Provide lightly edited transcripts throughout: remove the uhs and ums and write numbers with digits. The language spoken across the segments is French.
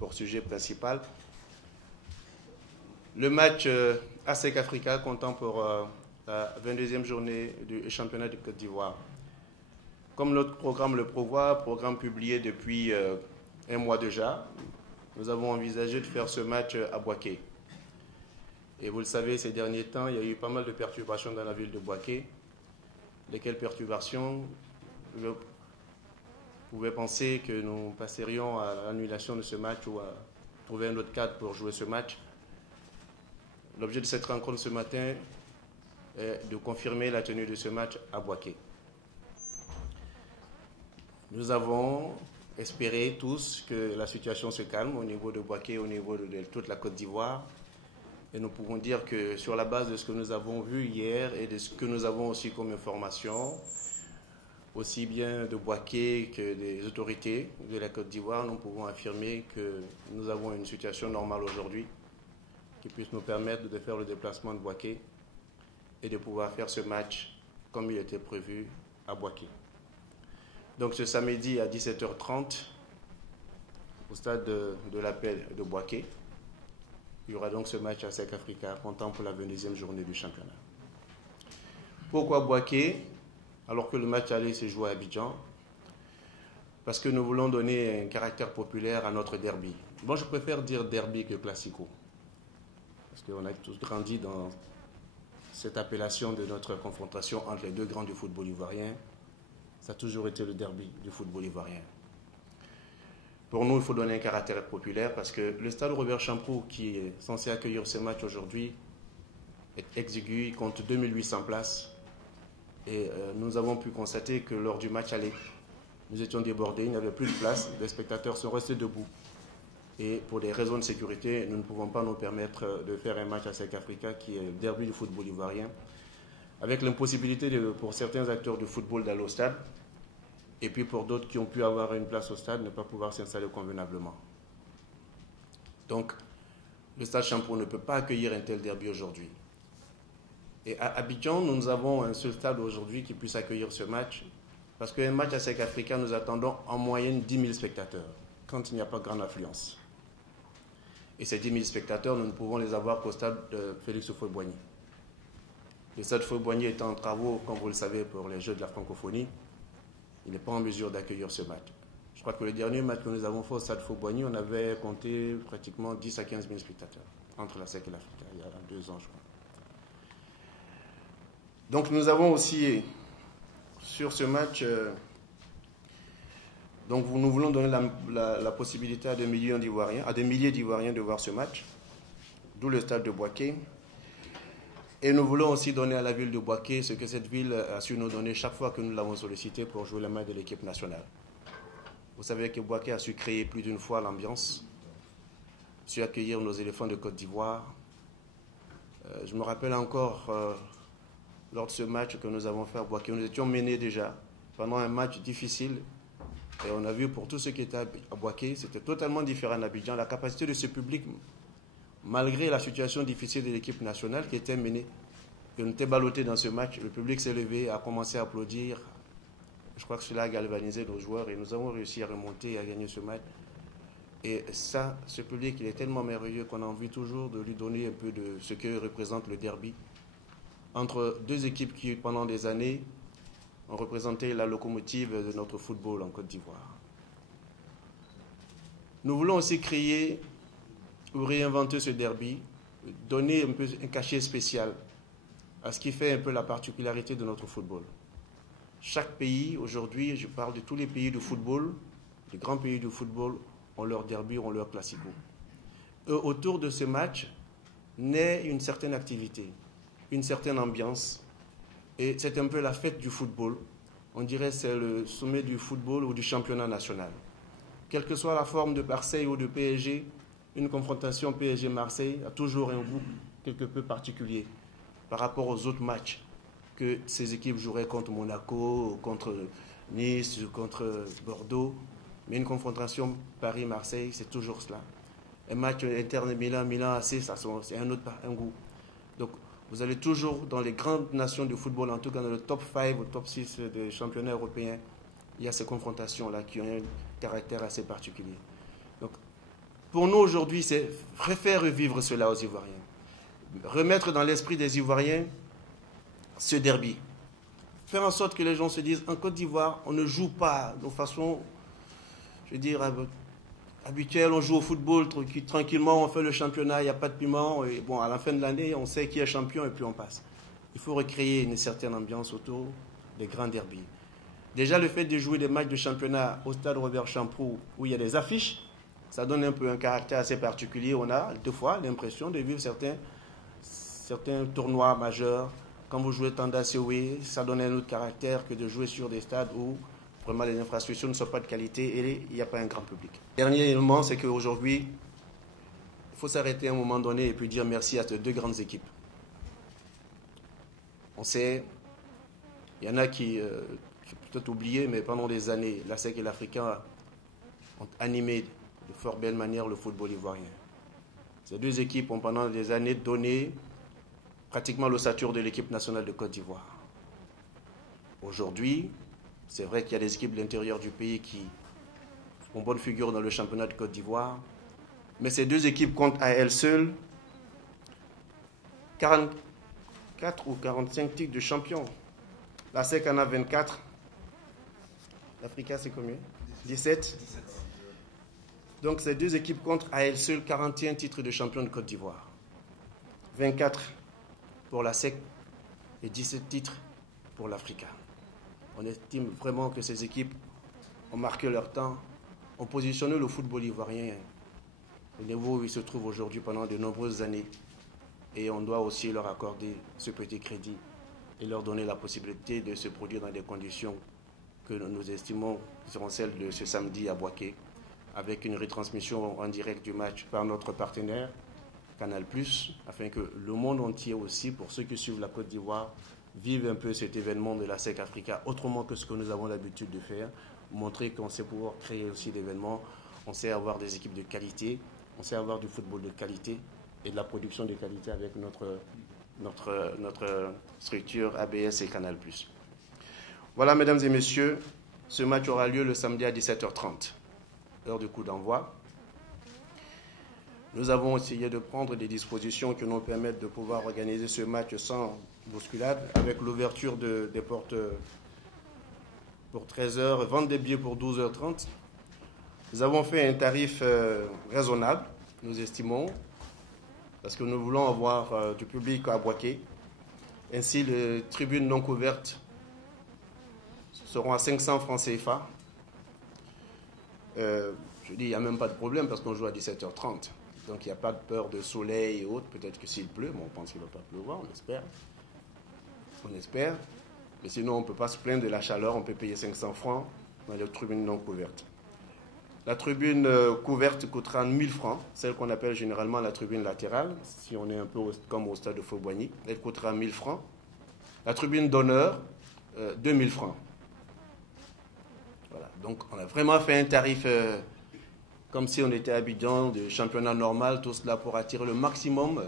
pour sujet principal. Le match ASEC Africa comptant pour la 22e journée du championnat de Côte d'Ivoire. Comme notre programme le prévoit, programme publié depuis un mois déjà, nous avons envisagé de faire ce match à Bouaké. Et vous le savez, ces derniers temps, il y a eu pas mal de perturbations dans la ville de Bouaké. Lesquelles perturbations vous pouvez penser que nous passerions à l'annulation de ce match ou à trouver un autre cadre pour jouer ce match. L'objet de cette rencontre ce matin est de confirmer la tenue de ce match à Bouaké. Nous avons espéré tous que la situation se calme au niveau de Bouaké, au niveau de toute la Côte d'Ivoire. Et nous pouvons dire que sur la base de ce que nous avons vu hier et de ce que nous avons aussi comme information, aussi bien de Bouaké que des autorités de la Côte d'Ivoire, nous pouvons affirmer que nous avons une situation normale aujourd'hui qui puisse nous permettre de faire le déplacement de Bouaké et de pouvoir faire ce match comme il était prévu à Bouaké. Donc ce samedi à 17h30, au stade de l'appel de Bouaké, il y aura donc ce match à ASEC Africa comptant pour la 22e journée du championnat. Pourquoi Bouaké alors que le match allait se jouer à Abidjan? Parce que nous voulons donner un caractère populaire à notre derby. Bon, je préfère dire derby que classico. Parce qu'on a tous grandi dans cette appellation de notre confrontation entre les deux grands du football ivoirien. Ça a toujours été le derby du football ivoirien. Pour nous, il faut donner un caractère populaire parce que le stade Robert Champrou, qui est censé accueillir ce match aujourd'hui, est exigu, il compte 2800 places. Et nous avons pu constater que lors du match aller, nous étions débordés, il n'y avait plus de place, les spectateurs sont restés debout. Et pour des raisons de sécurité, nous ne pouvons pas nous permettre de faire un match à ASEC Africa, qui est le derby du football ivoirien, avec l'impossibilité pour certains acteurs du football d'aller au stade, et puis pour d'autres qui ont pu avoir une place au stade, ne pas pouvoir s'installer convenablement. Donc, le stade Champrou ne peut pas accueillir un tel derby aujourd'hui. Et à Abidjan, nous avons un seul stade aujourd'hui qui puisse accueillir ce match, parce qu'un match à ASEC Africa, nous attendons en moyenne 10 000 spectateurs, quand il n'y a pas grande affluence. Et ces 10 000 spectateurs, nous ne pouvons les avoir qu'au stade de Félix Houphouët-Boigny. Le stade Houphouët-Boigny étant en travaux, comme vous le savez, pour les Jeux de la francophonie, il n'est pas en mesure d'accueillir ce match. Je crois que le dernier match que nous avons fait au stade Houphouët-Boigny, on avait compté pratiquement 10 à 15 000 spectateurs, entre la SEC et l'Africa, il y a 2 ans, je crois. Donc nous avons aussi, sur ce match, donc nous voulons donner la possibilité à des milliers d'Ivoiriens de voir ce match, d'où le stade de Bouaké. Et nous voulons aussi donner à la ville de Bouaké ce que cette ville a su nous donner chaque fois que nous l'avons sollicité pour jouer le match de l'équipe nationale. Vous savez que Bouaké a su créer plus d'une fois l'ambiance, su accueillir nos éléphants de Côte d'Ivoire. Je me rappelle encore, lors de ce match que nous avons fait à Bouaké, nous étions menés déjà pendant un match difficile. Et on a vu pour tous ceux qui étaient à Bouaké, c'était totalement différent d'Abidjan. La capacité de ce public, malgré la situation difficile de l'équipe nationale qui était menée, qui était ballottée dans ce match, le public s'est levé, a commencé à applaudir. Je crois que cela a galvanisé nos joueurs et nous avons réussi à remonter et à gagner ce match. Et ça, ce public, il est tellement merveilleux qu'on a envie toujours de lui donner un peu de ce que représente le derby entre deux équipes qui, pendant des années, ont représenté la locomotive de notre football en Côte d'Ivoire. Nous voulons aussi créer ou réinventer ce derby, donner un peu un cachet spécial à ce qui fait un peu la particularité de notre football. Chaque pays, aujourd'hui, je parle de tous les pays de football, les grands pays de football, ont leur derby, ont leur classico. Autour de ce match naît une certaine activité, une certaine ambiance, et c'est un peu la fête du football. On dirait que c'est le sommet du football ou du championnat national. Quelle que soit la forme de Marseille ou de PSG, une confrontation PSG-Marseille a toujours un goût quelque peu particulier par rapport aux autres matchs que ces équipes joueraient contre Monaco, contre Nice, contre Bordeaux. Mais une confrontation Paris-Marseille, c'est toujours cela. Un match interne Milan-AC, c'est un goût. Donc, vous allez toujours dans les grandes nations du football, en tout cas dans le top 5 ou top 6 des championnats européens, il y a ces confrontations-là qui ont un caractère assez particulier. Donc, Pour nous aujourd'hui, c'est refaire revivre cela aux Ivoiriens. Remettre dans l'esprit des Ivoiriens ce derby. Faire en sorte que les gens se disent, en Côte d'Ivoire, on ne joue pas de façon, je veux dire, habituelle. On joue au football tranquillement, on fait le championnat, il n'y a pas de piment. Et bon, à la fin de l'année, on sait qui est champion et puis on passe. Il faut recréer une certaine ambiance autour des grands derbys. Déjà, le fait de jouer des matchs de championnat au stade Robert Champrou, où il y a des affiches, ça donne un peu un caractère assez particulier. On a deux fois l'impression de vivre certains tournois majeurs. Quand vous jouez Tanda Seoé, ça donne un autre caractère que de jouer sur des stades où vraiment les infrastructures ne sont pas de qualité et il n'y a pas un grand public. Dernier élément, c'est qu'aujourd'hui, il faut s'arrêter à un moment donné et puis dire merci à ces deux grandes équipes. On sait, il y en a qui peut-être oublié, mais pendant des années, la SEC et l'Africain ont animé de fort belle manière le football ivoirien. Ces deux équipes ont pendant des années donné pratiquement l'ossature de l'équipe nationale de Côte d'Ivoire. Aujourd'hui, c'est vrai qu'il y a des équipes de l'intérieur du pays qui font bonne figure dans le championnat de Côte d'Ivoire, mais ces deux équipes comptent à elles seules 44 ou 45 titres de champion. La SEC en a 24. L'Africa, c'est combien? 17. Donc ces deux équipes comptent à elles seules 41 titres de champion de Côte d'Ivoire. 24 pour la SEC et 17 titres pour l'Africa. On estime vraiment que ces équipes ont marqué leur temps, ont positionné le football ivoirien au niveau où il se trouve aujourd'hui pendant de nombreuses années. Et on doit aussi leur accorder ce petit crédit et leur donner la possibilité de se produire dans des conditions que nous estimons seront celles de ce samedi à Bouaké, avec une retransmission en direct du match par notre partenaire, Canal+, afin que le monde entier aussi, pour ceux qui suivent la Côte d'Ivoire, vivent un peu cet événement de la SEC Africa autrement que ce que nous avons l'habitude de faire, montrer qu'on sait pouvoir créer aussi d'événements, on sait avoir des équipes de qualité, on sait avoir du football de qualité et de la production de qualité avec notre structure ABS et Canal+. Voilà, mesdames et messieurs, ce match aura lieu le samedi à 17h30, heure du coup d'envoi. Nous avons essayé de prendre des dispositions qui nous permettent de pouvoir organiser ce match sans bousculade, avec l'ouverture des portes pour 13h, vendre des billets pour 12h30. Nous avons fait un tarif raisonnable, nous estimons, parce que nous voulons avoir du public à Bouaké. Ainsi, les tribunes non couvertes seront à 500 francs CFA. Je dis, il n'y a même pas de problème parce qu'on joue à 17h30. Donc, il n'y a pas de peur de soleil et autres. Peut-être que s'il pleut, bon, on pense qu'il ne va pas pleuvoir, on espère. On espère. Mais sinon, on ne peut pas se plaindre de la chaleur. On peut payer 500 francs dans les tribunes non couvertes. La tribune couverte coûtera 1 000 francs, celle qu'on appelle généralement la tribune latérale, si on est un peu comme au stade de Fauboigny. Elle coûtera 1 000 francs. La tribune d'honneur, 2 000 francs. Voilà. Donc, on a vraiment fait un tarif comme si on était à Abidjan, de championnat normal, tout cela pour attirer le maximum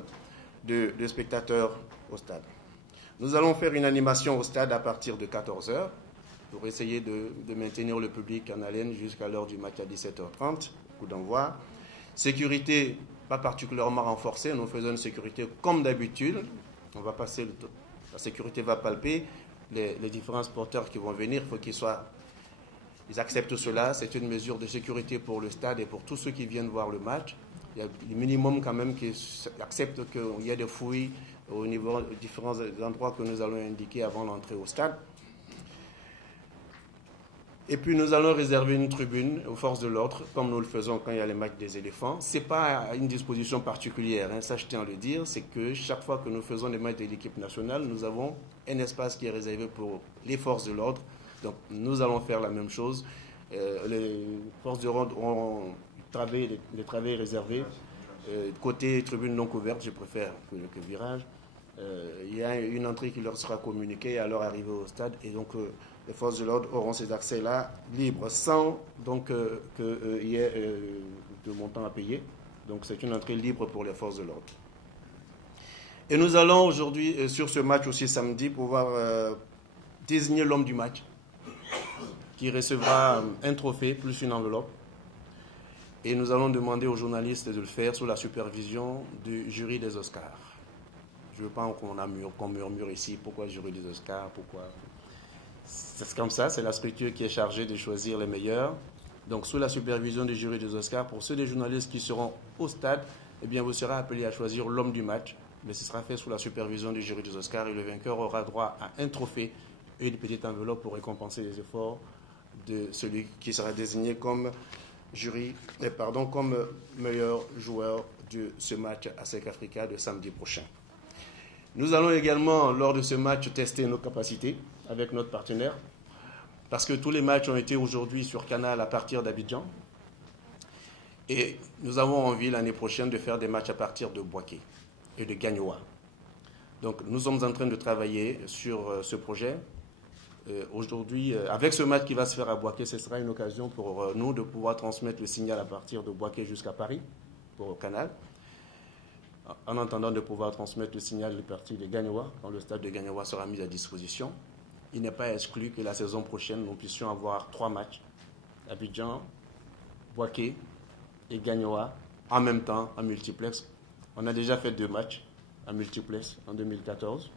de spectateurs au stade. Nous allons faire une animation au stade à partir de 14h pour essayer de maintenir le public en haleine jusqu'à l'heure du match à 17h30, coup d'envoi. Sécurité pas particulièrement renforcée, nous faisons une sécurité comme d'habitude. On va passer la sécurité va palper les différents sporteurs qui vont venir, il faut ils acceptent cela, c'est une mesure de sécurité pour le stade et pour tous ceux qui viennent voir le match. Il y a le minimum quand même qui accepte qu'il y ait des fouilles au niveau de différents endroits que nous allons indiquer avant l'entrée au stade. Et puis nous allons réserver une tribune aux forces de l'ordre, comme nous le faisons quand il y a les matchs des éléphants. Ce n'est pas une disposition particulière, ça je tiens à le dire, c'est que chaque fois que nous faisons des matchs de l'équipe nationale, nous avons un espace qui est réservé pour les forces de l'ordre. Donc nous allons faire la même chose. Les forces de l'ordre auront les travées réservés. Côté tribune non couverte, je préfère que virage. Il y a une entrée qui leur sera communiquée à leur arrivée au stade. Et donc les forces de l'ordre auront ces accès-là libres sans qu'il y ait de montant à payer. Donc c'est une entrée libre pour les forces de l'ordre. Et nous allons aujourd'hui, sur ce match aussi samedi, pouvoir désigner l'homme du match qui recevra un trophée plus une enveloppe. Et nous allons demander aux journalistes de le faire sous la supervision du jury des Oscars. Je ne veux pas qu'on murmure ici, pourquoi jury des Oscars, pourquoi... C'est comme ça, c'est la structure qui est chargée de choisir les meilleurs. Donc sous la supervision du jury des Oscars, pour ceux des journalistes qui seront au stade, eh bien vous serez appelés à choisir l'homme du match, mais ce sera fait sous la supervision du jury des Oscars et le vainqueur aura droit à un trophée et une petite enveloppe pour récompenser les efforts de celui qui sera désigné comme comme meilleur joueur de ce match ASEC Africa de samedi prochain. Nous allons également, lors de ce match, tester nos capacités avec notre partenaire, parce que tous les matchs ont été aujourd'hui sur Canal à partir d'Abidjan. Et nous avons envie l'année prochaine de faire des matchs à partir de Bouaké et de Gagnoa. Donc nous sommes en train de travailler sur ce projet. Aujourd'hui, avec ce match qui va se faire à Bouaké, ce sera une occasion pour nous de pouvoir transmettre le signal à partir de Bouaké jusqu'à Paris, pour Canal, en attendant de pouvoir transmettre le signal de partir de Gagnoa, quand le stade de Gagnoa sera mis à disposition. Il n'est pas exclu que la saison prochaine, nous puissions avoir 3 matchs, Abidjan, Bouaké et Gagnoa, en même temps, en multiplex. On a déjà fait 2 matchs en multiplex en 2014.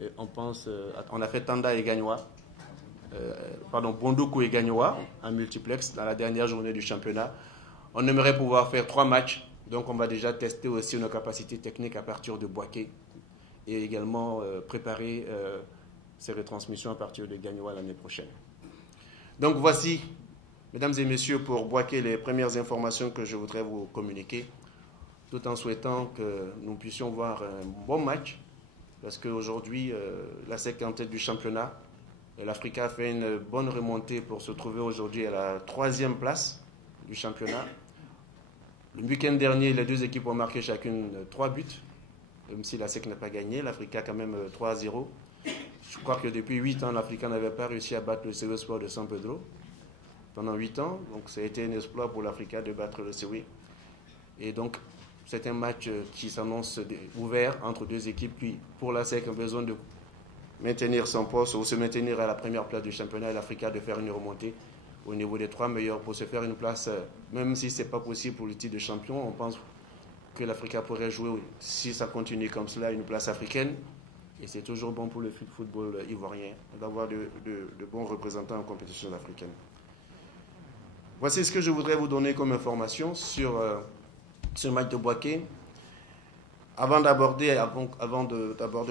Et on a fait Tanda et Gagnoa, Bondoukou et Gagnoa en multiplex dans la dernière journée du championnat. On aimerait pouvoir faire 3 matchs, donc on va déjà tester aussi nos capacités techniques à partir de Bouaké et également préparer ces retransmissions à partir de Gagnoa l'année prochaine. Donc voici, mesdames et messieurs, pour Bouaké, les premières informations que je voudrais vous communiquer, tout en souhaitant que nous puissions voir un bon match. Parce qu'aujourd'hui, la SEC est en tête du championnat. L'Africa a fait une bonne remontée pour se trouver aujourd'hui à la 3e place du championnat. Le week-end dernier, les 2 équipes ont marqué chacune 3 buts. Même si la SEC n'a pas gagné, l'Africa a quand même 3-0. Je crois que depuis 8 ans, l'Africa n'avait pas réussi à battre le CW Sport de San Pedro. Pendant 8 ans. Donc ça a été un exploit pour l'Africa de battre le CW. Et donc, c'est un match qui s'annonce ouvert entre 2 équipes qui, pour la SEC, ont besoin de maintenir son poste ou se maintenir à la première place du championnat et l'Africa de faire une remontée au niveau des 3 meilleurs pour se faire une place, même si ce n'est pas possible pour le titre de champion. On pense que l'Africa pourrait jouer, si ça continue comme cela, une place africaine. Et c'est toujours bon pour le football ivoirien d'avoir de bons représentants en compétition africaine. Voici ce que je voudrais vous donner comme information sur ce match de Bouaké. Avant d'aborder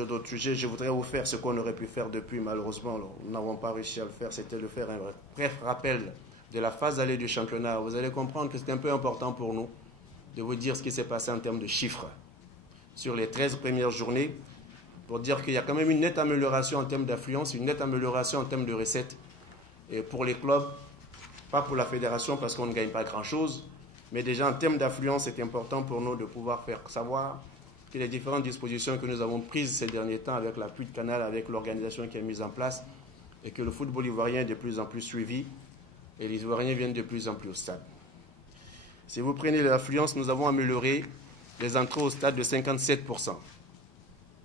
d'autres sujets, je voudrais vous faire ce qu'on aurait pu faire depuis. Malheureusement, nous n'avons pas réussi à le faire. C'était de faire un bref rappel de la phase allée du championnat. Vous allez comprendre que c'est un peu important pour nous de vous dire ce qui s'est passé en termes de chiffres sur les 13 premières journées, pour dire qu'il y a quand même une nette amélioration en termes d'affluence, une nette amélioration en termes de recettes. Et pour les clubs, pas pour la fédération parce qu'on ne gagne pas grand-chose, mais déjà en termes d'affluence, c'est important pour nous de pouvoir faire savoir que les différentes dispositions que nous avons prises ces derniers temps avec l'appui de Canal, avec l'organisation qui est mise en place, et que le football ivoirien est de plus en plus suivi, et les Ivoiriens viennent de plus en plus au stade. Si vous prenez l'affluence, nous avons amélioré les entrées au stade de 57%.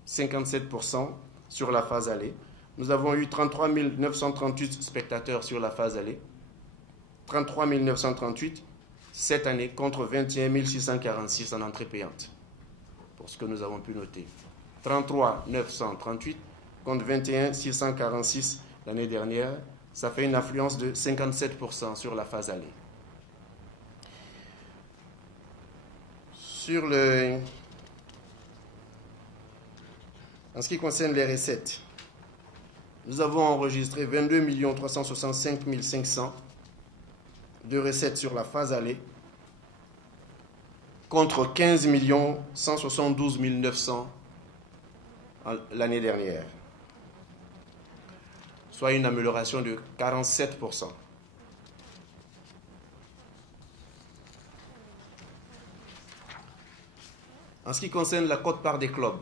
57% sur la phase allée. Nous avons eu 33 938 spectateurs sur la phase allée. 33 938 cette année contre 21 646 en entrée payante. Pour ce que nous avons pu noter. 33 938 contre 21 646 l'année dernière. Ça fait une affluence de 57% sur la phase allée. En ce qui concerne les recettes, nous avons enregistré 22 365 500 de recettes sur la phase allée contre 15 172 900 l'année dernière, soit une amélioration de 47%. En ce qui concerne la quote-part des clubs,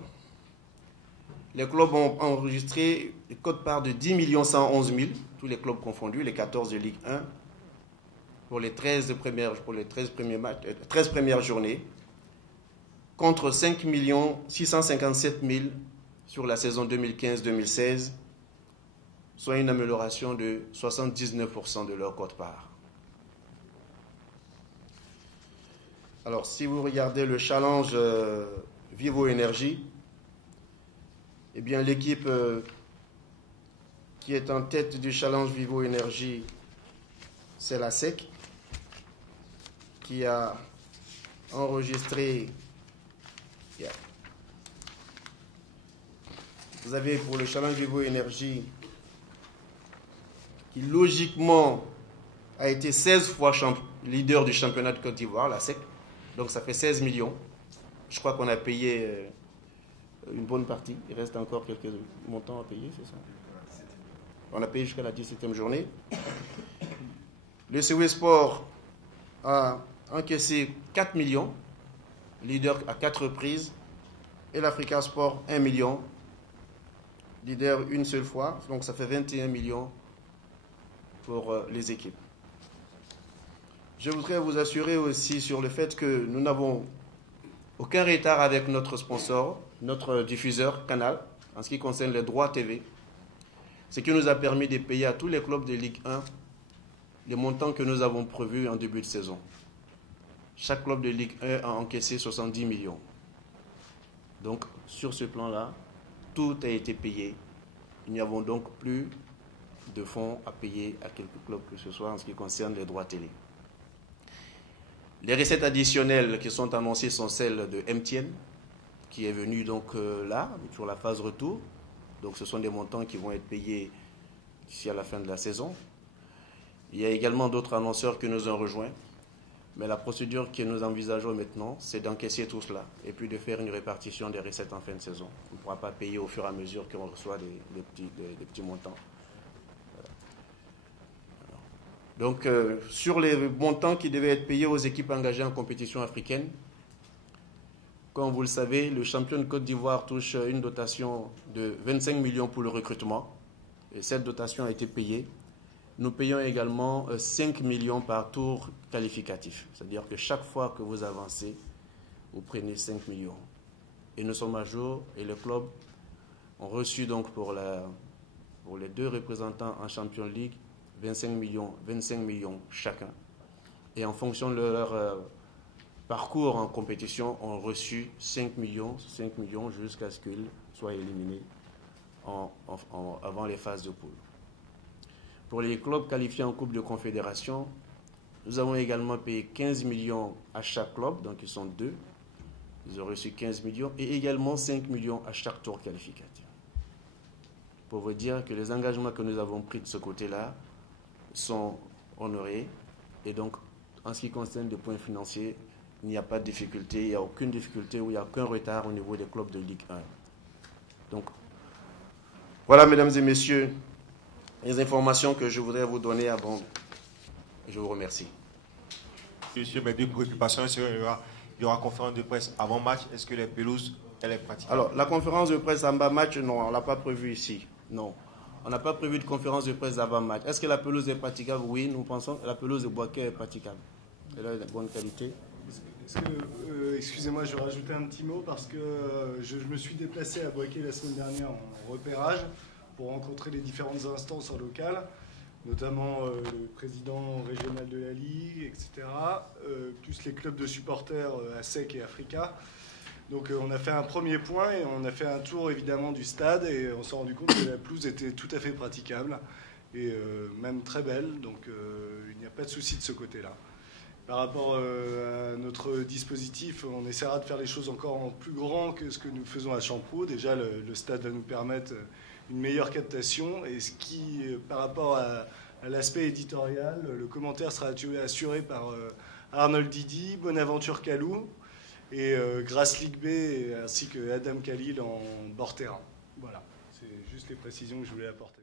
les clubs ont enregistré une quote-part de 10 111 000, tous les clubs confondus, les 14 de Ligue 1, pour les 13 premières journées, contre 5 657 000 sur la saison 2015-2016, soit une amélioration de 79% de leur quote-part. Alors, si vous regardez le challenge Vivo Énergie, eh bien, l'équipe qui est en tête du challenge Vivo Énergie, c'est la SEC, qui a enregistré. Vous avez pour le challenge Vivo Énergie, qui logiquement a été 16 fois leader du championnat de Côte d'Ivoire, la SEC. Donc ça fait 16 millions. Je crois qu'on a payé une bonne partie. Il reste encore quelques montants à payer, c'est ça? On a payé jusqu'à la 17e journée. Le CW Sport a encaissé 4 millions, leader à 4 reprises. Et l'Africa Sport, 1 million, leader une seule fois. Donc ça fait 21 millions pour les équipes. Je voudrais vous assurer aussi sur le fait que nous n'avons aucun retard avec notre sponsor, notre diffuseur Canal, en ce qui concerne les droits TV. Ce qui nous a permis de payer à tous les clubs de Ligue 1 les montants que nous avons prévus en début de saison. Chaque club de Ligue 1 a encaissé 70 millions. Donc, sur ce plan-là, tout a été payé. Nous n'avons donc plus de fonds à payer à quelques clubs que ce soit en ce qui concerne les droits télé. Les recettes additionnelles qui sont annoncées sont celles de MTN, qui est venu donc là, sur la phase retour. Donc ce sont des montants qui vont être payés d'ici à la fin de la saison. Il y a également d'autres annonceurs qui nous ont rejoints. Mais la procédure que nous envisageons maintenant, c'est d'encaisser tout cela et puis de faire une répartition des recettes en fin de saison. On ne pourra pas payer au fur et à mesure qu'on reçoit des petits montants. Donc, sur les montants qui devaient être payés aux équipes engagées en compétition africaine, comme vous le savez, le champion de Côte d'Ivoire touche une dotation de 25 millions pour le recrutement. Et cette dotation a été payée. Nous payons également 5 millions par tour qualificatif. C'est-à-dire que chaque fois que vous avancez, vous prenez 5 millions. Et nous sommes à jour et les clubs ont reçu donc pour les 2 représentants en Champions League 25 millions chacun. Et en fonction de leur parcours en compétition, ont reçu 5 millions jusqu'à ce qu'ils soient éliminés avant les phases de poule. Pour les clubs qualifiés en Coupe de Confédération, nous avons également payé 15 millions à chaque club, donc ils sont 2. Ils ont reçu 15 millions et également 5 millions à chaque tour qualificatif. Pour vous dire que les engagements que nous avons pris de ce côté-là sont honorés. Et donc, en ce qui concerne les points financiers, il n'y a pas de difficulté, il n'y a aucune difficulté ou il n'y a aucun retard au niveau des clubs de Ligue 1. Donc, voilà, mesdames et messieurs, les informations que je voudrais vous donner avant. Je vous remercie. Monsieur, mes 2 préoccupations, il y aura conférence de presse avant match. Est-ce que les pelouses, elle est pratique? Alors, la conférence de presse avant match, non, on ne l'a pas prévue ici. Non. On n'a pas prévu de conférence de presse avant match. Est-ce que la pelouse est praticable? Oui, nous pensons que la pelouse de Boaké est praticable. Elle a de bonne qualité. Excusez-moi, je vais rajouter un petit mot parce que je me suis déplacé à Boaké la semaine dernière en repérage pour rencontrer les différentes instances en local, notamment le président régional de la Ligue, etc., plus les clubs de supporters ASEC et Africa. Donc on a fait un premier point et on a fait un tour évidemment du stade et on s'est rendu compte que la pelouse était tout à fait praticable et même très belle, donc il n'y a pas de souci de ce côté-là. Par rapport à notre dispositif, on essaiera de faire les choses encore en plus grand que ce que nous faisons à Champroux. Déjà, le stade va nous permettre une meilleure captation et ce qui, par rapport à l'aspect éditorial, le commentaire sera assuré par Arnold Didi, Bonaventure Kalou et Grace Ligue B ainsi que Adam Khalil en bord terrain. Voilà, c'est juste les précisions que je voulais apporter.